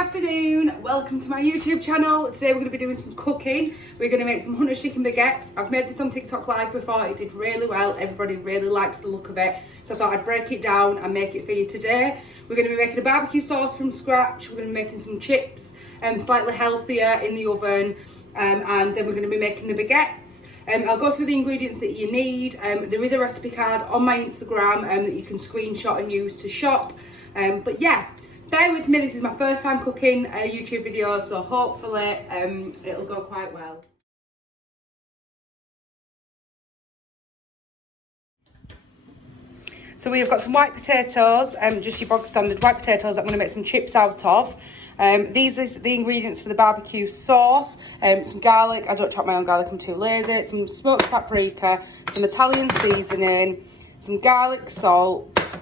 afternoon, welcome to my YouTube channel. Today we're going to be doing some cooking. We're going to make some hunter chicken baguettes. I've made this on TikTok live before, it did really well, everybody really liked the look of it. So I thought I'd break it down and make it for you today. We're going to be making a barbecue sauce from scratch, we're going to be making some chips, slightly healthier in the oven, and then we're going to be making the baguettes. I'll go through the ingredients that you need. There is a recipe card on my Instagram that you can screenshot and use to shop. But yeah, bear with me, this is my first time cooking a YouTube video, so hopefully it'll go quite well. So we've got some white potatoes, just your bog standard white potatoes that I'm going to make some chips out of. These are the ingredients for the barbecue sauce. Some garlic, I don't chop my own garlic, I'm too lazy. Some smoked paprika, some Italian seasoning, some garlic salt,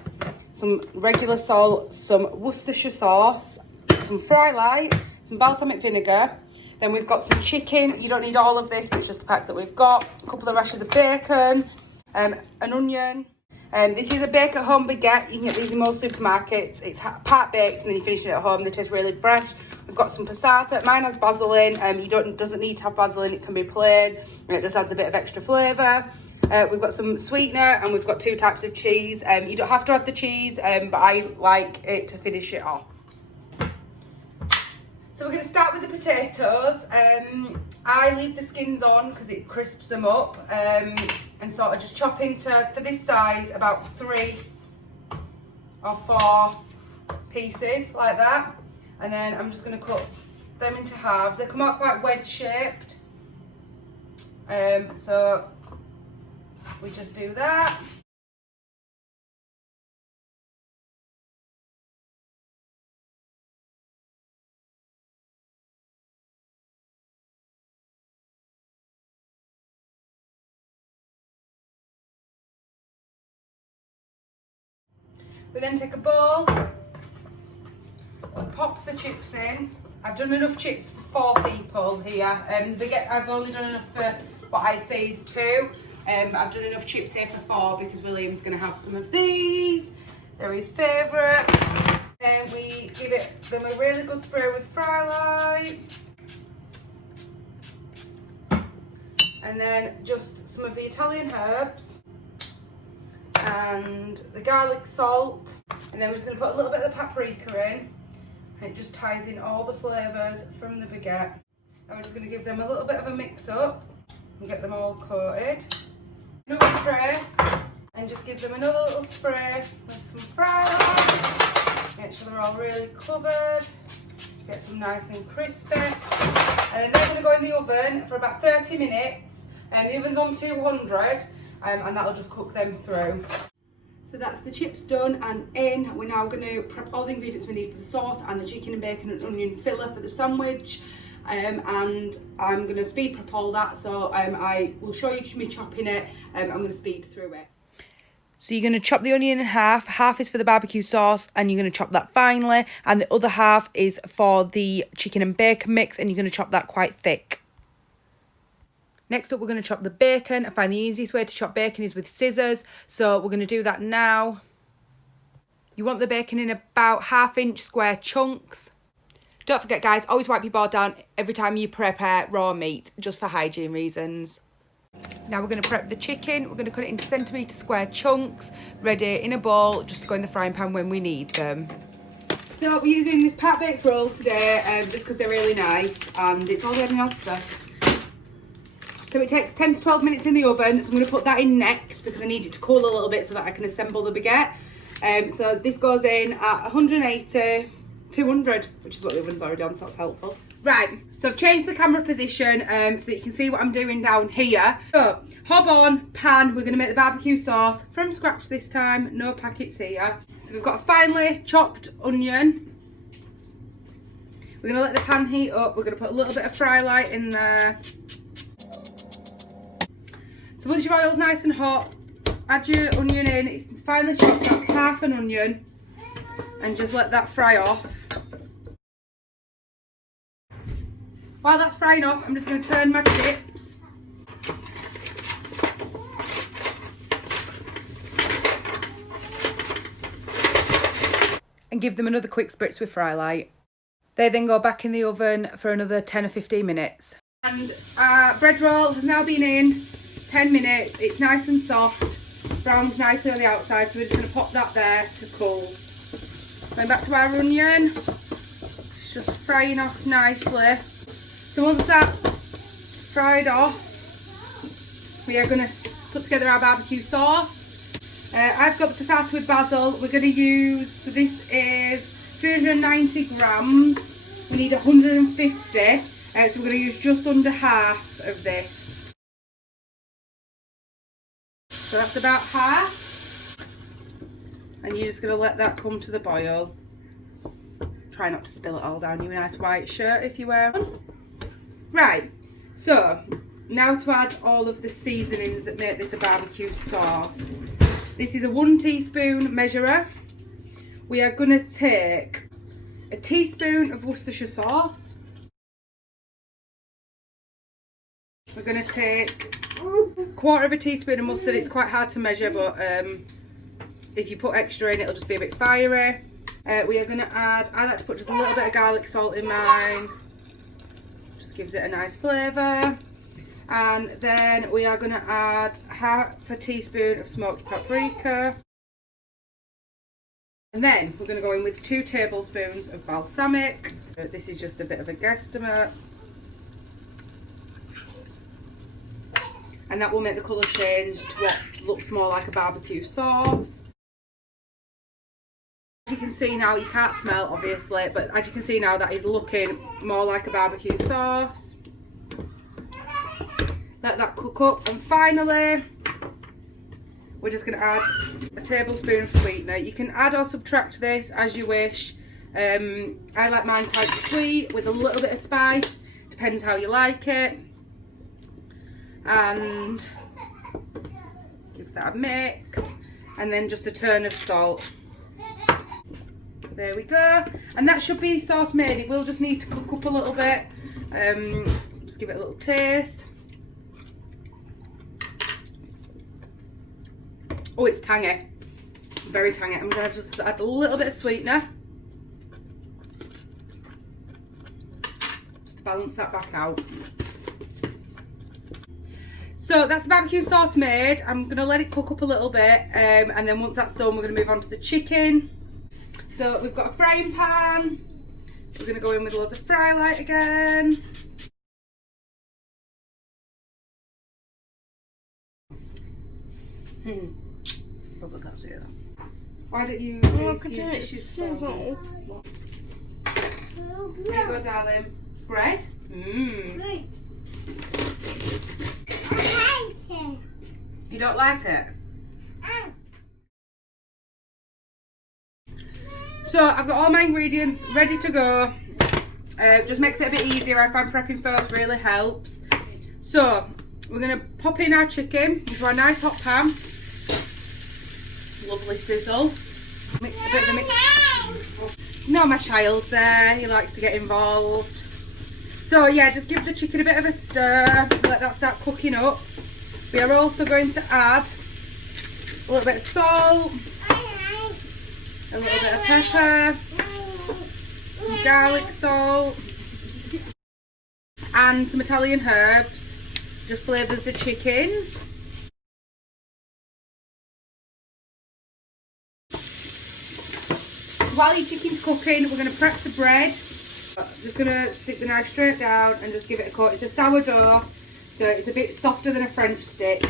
some regular salt, some Worcestershire sauce, some fry light, some balsamic vinegar. Then we've got some chicken. You don't need all of this, but it's just the pack that we've got. A couple of rashers of bacon, an onion. This is a bake at home baguette. You can get these in most supermarkets. It's part baked and then you finish it at home. They taste really fresh. We've got some passata. Mine has basil in. Doesn't need to have basil in. It can be plain and it just adds a bit of extra flavour. We've got some sweetener and we've got 2 types of cheese. You don't have to add the cheese, but I like it to finish it off. So we're going to start with the potatoes. I leave the skins on because it crisps them up, and sort of just chop into, for this size, about 3 or 4 pieces like that. And then I'm just going to cut them into halves. They come out quite wedge shaped. So we just do that. We then take a bowl, pop the chips in. I've done enough chips for 4 people here. I've only done enough for what I'd say is 2. But I've done enough chips here for 4 because William's going to have some of these. They're his favourite. Then we give them a really good spray with fry light. And then just some of the Italian herbs. And the garlic salt. And then we're just going to put a little bit of the paprika in. And it just ties in all the flavours from the baguette. And we're just going to give them a little bit of a mix up and get them all coated. Another tray, and just give them another little spray with some fry light. Make sure they're all really covered. Get some nice and crispy. And then they're going to go in the oven for about 30 minutes. The oven's on 200, and that'll just cook them through. So that's the chips done and in. We're now going to prep all the ingredients we need for the sauce and the chicken and bacon and onion filler for the sandwich. And I'm going to speed prep all that, so I will show you me chopping it. I'm going to speed through it. So you're going to chop the onion in half. Half is for the barbecue sauce and you're going to chop that finely, and the other half is for the chicken and bacon mix, and you're going to chop that quite thick. Next up, we're going to chop the bacon. I find the easiest way to chop bacon is with scissors, so we're going to do that now. You want the bacon in about 1/2 inch square chunks. Don't forget, guys, always wipe your board down every time you prepare raw meat, just for hygiene reasons. Now we're going to prep the chicken. We're going to cut it into centimetre square chunks, ready in a bowl, just to go in the frying pan when we need them. So we're using this pat baked roll today, just because they're really nice, and it's all ready now stuff. So it takes 10 to 12 minutes in the oven, so I'm going to put that in next because I need it to cool a little bit so that I can assemble the baguette. So this goes in at 180, 200, which is what the oven's already on, so that's helpful. Right, so I've changed the camera position so that you can see what I'm doing down here. So, hob on, pan, we're going to make the barbecue sauce from scratch this time, no packets here. So we've got a finely chopped onion. We're going to let the pan heat up, we're going to put a little bit of fry light in there. So once your oil's nice and hot, add your onion in, it's finely chopped, that's 1/2 an onion, and just let that fry off. While that's frying off, I'm just going to turn my chips. And give them another quick spritz with fry light. They then go back in the oven for another 10 or 15 minutes. And our bread roll has now been in 10 minutes. It's nice and soft, browned nicely on the outside, so we're just going to pop that there to cool. Going back to our onion, it's just frying off nicely. So once that's fried off, we are going to put together our barbecue sauce. I've got the starter with basil. We're going to use, so this is 390 grams. We need 150, so we're going to use just under half of this. So that's about half. And you're just going to let that come to the boil. Try not to spill it all down your nice white shirt if you wear one. Right, so now to add all of the seasonings that make this a barbecue sauce. This is a 1 teaspoon measurer. We are going to take a teaspoon of Worcestershire sauce. We're going to take a quarter of a teaspoon of mustard. It's quite hard to measure, but if you put extra in, it'll just be a bit fiery. We are going to add, I like to put just a little bit of garlic salt in mine. Just gives it a nice flavour. And then we are going to add half a teaspoon of smoked paprika. And then we're going to go in with 2 tablespoons of balsamic. This is just a bit of a guesstimate. And that will make the colour change to what looks more like a barbecue sauce. As you can see now, you can't smell obviously, but as you can see now, that is looking more like a barbecue sauce. Let that cook up, and finally we're just going to add a tablespoon of sweetener. You can add or subtract this as you wish. I like mine quite sweet with a little bit of spice, depends how you like it. And give that a mix, and then just a turn of salt. There we go, and that should be sauce made. It will just need to cook up a little bit. Just give it a little taste. Oh, it's tangy, very tangy. I'm going to just add a little bit of sweetener, just to balance that back out. So that's the barbecue sauce made. I'm going to let it cook up a little bit, and then once that's done, we're going to move on to the chicken. So we've got a frying pan. We're going to go in with loads of fry light again. Probably can't see that. Why don't you look at it sizzle? There you go, darling. Bread? Mmm. You don't like it? So I've got all my ingredients ready to go. Just makes it a bit easier. I find prepping first really helps. So we're going to pop in our chicken into our nice hot pan. Lovely sizzle. Mix a bit of the mix. No, my child there, he likes to get involved. So yeah, just give the chicken a bit of a stir, let that start cooking up. We are also going to add a little bit of salt, a little bit of pepper, some garlic salt, and some Italian herbs. Just flavours the chicken. While your chicken's cooking, we're going to prep the bread. Just going to stick the knife straight down and just give it a cut. It's a sourdough, so it's a bit softer than a French stick.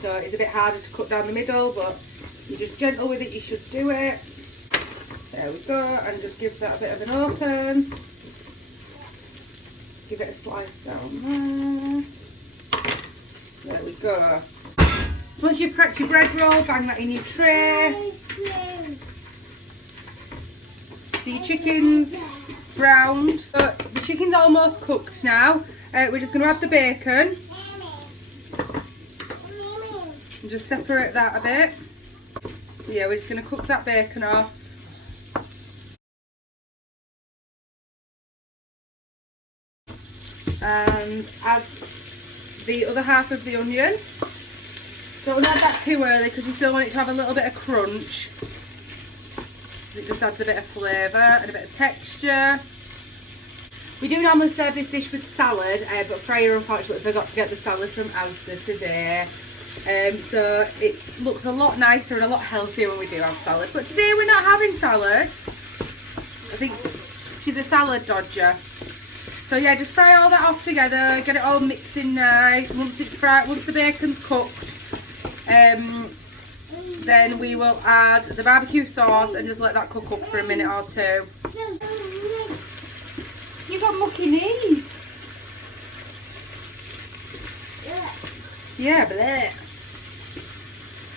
So it's a bit harder to cut down the middle, but you're just gentle with it, you should do it. There we go, and just give that a bit of an open. Give it a slice down there. There we go. So once you've prepped your bread roll, bang that in your tray. So your chicken's browned. So the chicken's almost cooked now. We're just going to add the bacon. And just separate that a bit. So yeah, we're just going to cook that bacon off. And add the other half of the onion. Don't add that too early because we still want it to have a little bit of crunch. It just adds a bit of flavour and a bit of texture. We do normally serve this dish with salad, but Freya unfortunately forgot to get the salad from Asda today. So it looks a lot nicer and a lot healthier when we do have salad. But today we're not having salad. I think she's a salad dodger. So yeah, just fry all that off together, get it all mixing nice. Once it's fried, once the bacon's cooked, then we will add the barbecue sauce and just let that cook up for a minute or two. You got mucky knees. Yeah, bleh.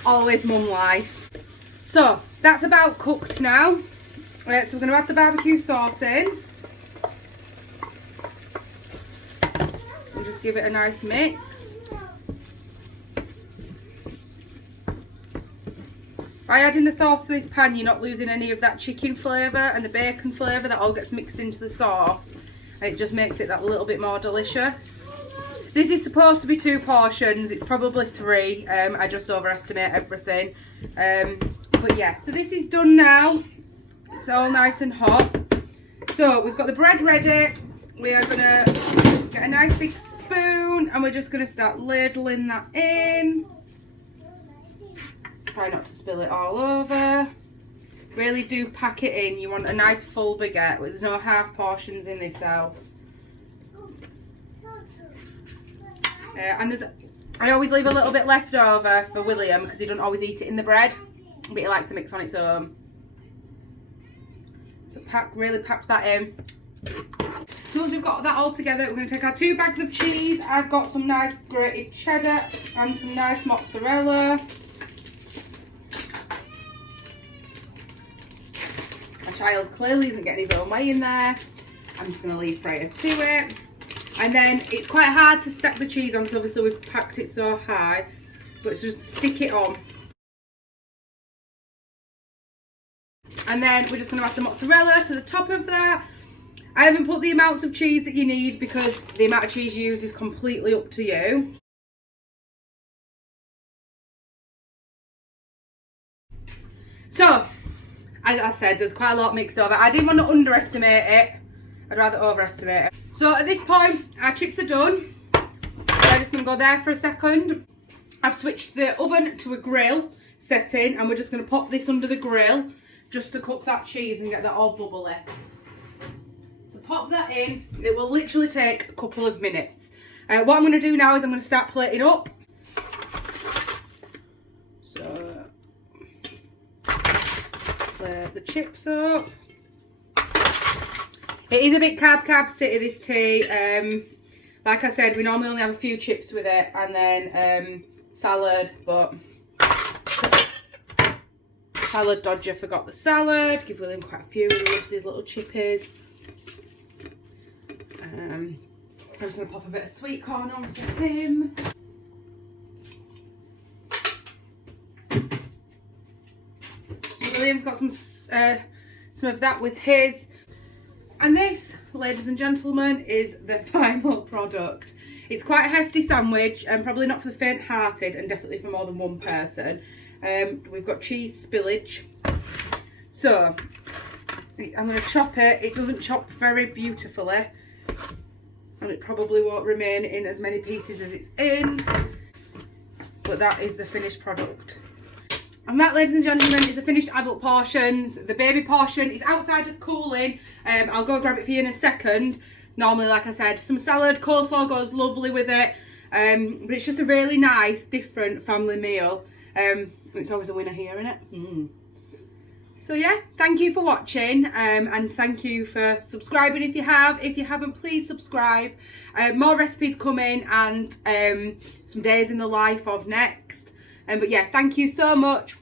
Always mum life. So that's about cooked now. So we're going to add the barbecue sauce in. And just give it a nice mix. By adding the sauce to this pan, you're not losing any of that chicken flavour and the bacon flavour. That all gets mixed into the sauce. And it just makes it that little bit more delicious. This is supposed to be 2 portions. It's probably 3. I just overestimate everything. But yeah, so this is done now. It's all nice and hot. So we've got the bread ready. We are going to get a nice big spoon and we're just going to start ladling that in. Try not to spill it all over. Really do pack it in. You want a nice full baguette. There's no half portions in this house. And I always leave a little bit left over for William because he doesn't always eat it in the bread, but he likes to mix on its own. So really pack that in. So once we've got that all together, we're going to take our 2 bags of cheese. I've got some nice grated cheddar and some nice mozzarella. My child clearly isn't getting his own way in there. I'm just going to leave Freya to it. And then it's quite hard to stack the cheese on because obviously we've packed it so high. But just stick it on. And then we're just going to add the mozzarella to the top of that. I haven't put the amounts of cheese that you need because the amount of cheese you use is completely up to you. So, as I said, there's quite a lot mixed over. I didn't want to underestimate it. I'd rather overestimate it. So at this point, our chips are done. I'm just going to go there for a second. I've switched the oven to a grill setting and we're just going to pop this under the grill just to cook that cheese and get that all bubbly. So pop that in. It will literally take a couple of minutes. What I'm going to do now is I'm going to start plating up. So plate the chips up. It is a bit carb city, this tea. Like I said, we normally only have a few chips with it and then salad, but salad dodger forgot the salad. Give William quite a few. He loves his little chippies. I'm just going to pop a bit of sweet corn on for him. William's got some of that with his. And this, ladies and gentlemen, is the final product. It's quite a hefty sandwich and probably not for the faint-hearted and definitely for more than one person. We've got cheese spillage. So, I'm going to chop it. It doesn't chop very beautifully. And it probably won't remain in as many pieces as it's in. But that is the finished product. And that, ladies and gentlemen, is the finished adult portions. The baby portion is outside just cooling. I'll go grab it for you in a second. Normally, like I said, some salad, coleslaw goes lovely with it. But it's just a really nice, different family meal. It's always a winner here, isn't it? So yeah, thank you for watching. And thank you for subscribing if you have. If you haven't, please subscribe. More recipes coming and some days in the life of next. But yeah, thank you so much.